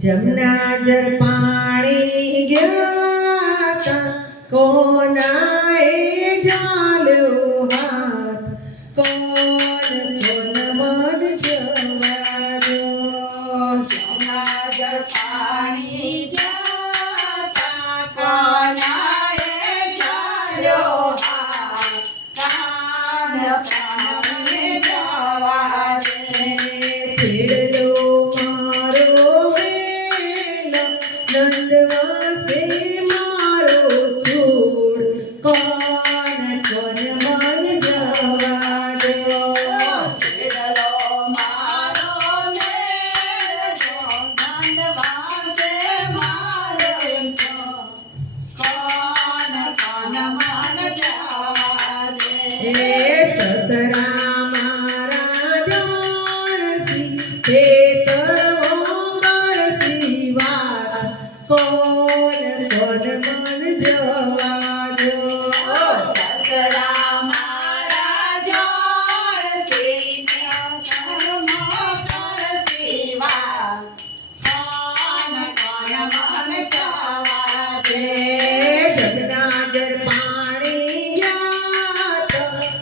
જમના જર પાણી ગયા કોના એ જાલ્યો હાથ કોણ કોણ મન જવા જર પાણી નંદવાસે મારો છોડ પા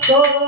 todo.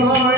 Bye.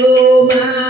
you, my.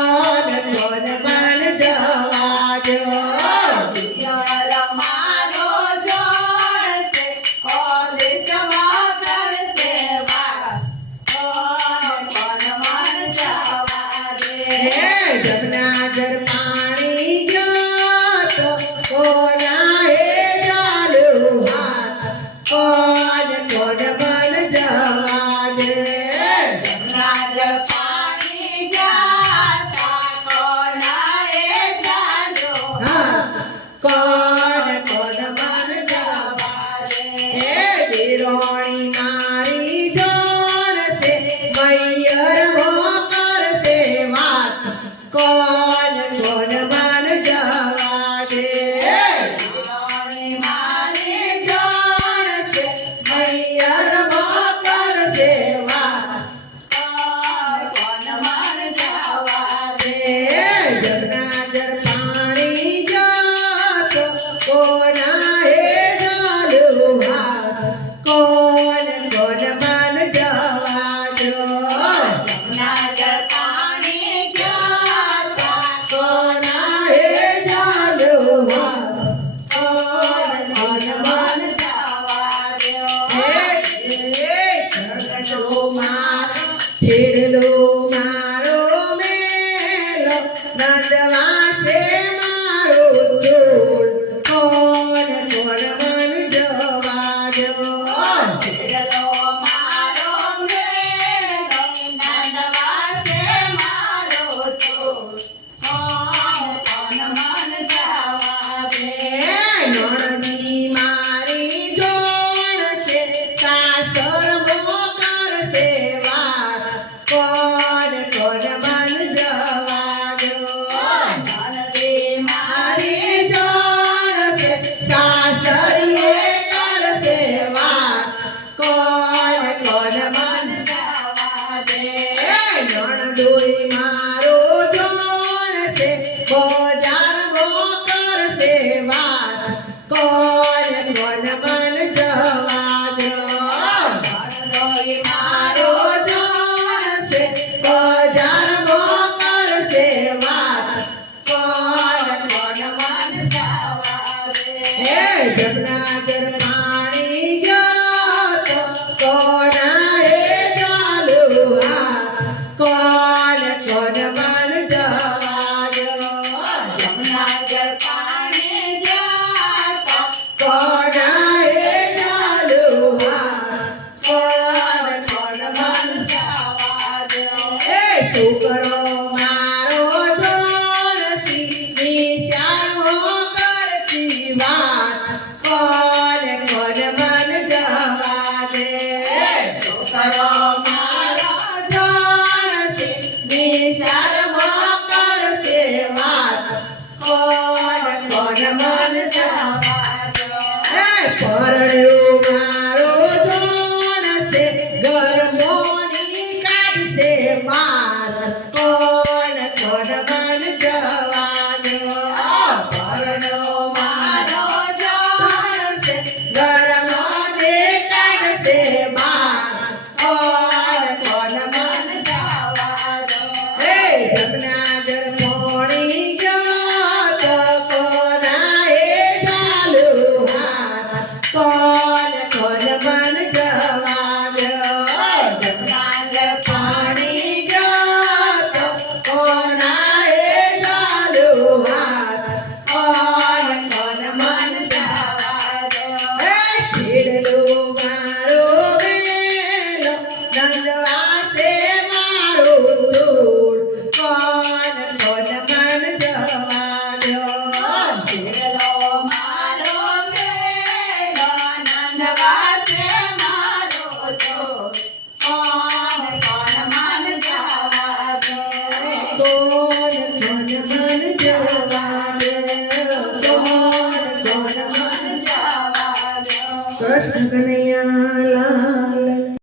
Yeah, Jabna Jabna. કોણ સોનમા મન દોઈ મારો જોણ છે, બજાર મો કરશે વાર કોર મન મન મારો જોણ છે, બજાર મો કરશે વાર કોર મન મન What about Oh, I'm a man of Bye.